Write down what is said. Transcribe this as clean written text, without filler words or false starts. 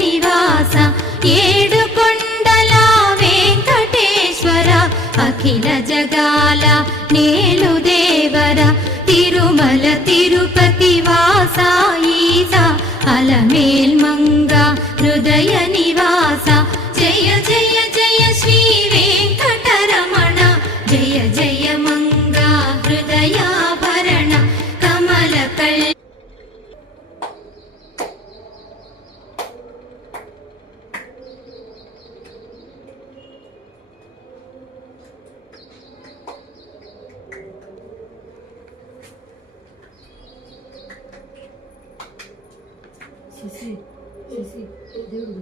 నివాస ఏడుకొండల వెంకటేశ్వర అఖిల జగాల నేలు దేవర తిరుమల తిరుపతి వాస ఈసా అలమేల్ మంగ హృదయ నివాస జయ జయ జయ శ్రీ వెంకటరమణ జయ జయ మంగ హృదయాభరణ కమల కళ్యాణ శశి శశి దేవుడు